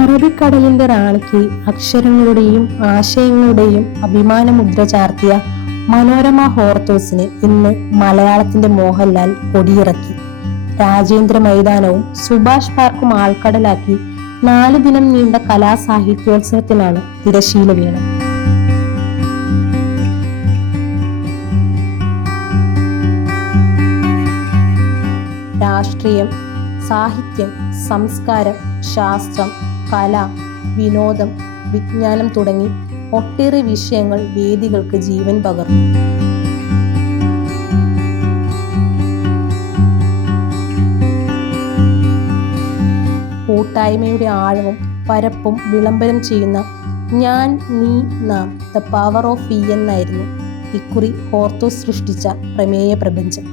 അറബിക്കടലിന്റെ റാണിക്ക് അക്ഷരങ്ങളുടെയും ആശയങ്ങളുടെയും അഭിമാനമുദ്ര ചാർത്തിയ മനോരമ ഹോർത്തൂസിന് ഇന്ന് മലയാളത്തിന്റെ മോഹൻലാൽ കൊടിയിറക്കി. രാജേന്ദ്ര മൈതാനവും സുഭാഷ് പാർക്കും ആൾക്കടലാക്കി 4 ദിനം നീണ്ട കലാസാഹിത്യോത്സവത്തിനാണ് തിരശീല വീണത്. രാഷ്ട്രീയം, സാഹിത്യം, സംസ്കാരം, ശാസ്ത്രം, കല, വിനോദം, വിജ്ഞാനം തുടങ്ങി ഒട്ടേറെ വിഷയങ്ങൾ വേദികൾക്ക് ജീവൻ പകർന്നു. കൂട്ടായ്മയുടെ ആഴവും പരപ്പും വിളംബരം ചെയ്യുന്ന ഞാൻ, നീ, നാം, ദ പവർ ഓഫ് വി എന്നായിരുന്നു ഇക്കുറി ഹോർത്തൂസ് സൃഷ്ടിച്ച പ്രമേയ പ്രപഞ്ചം.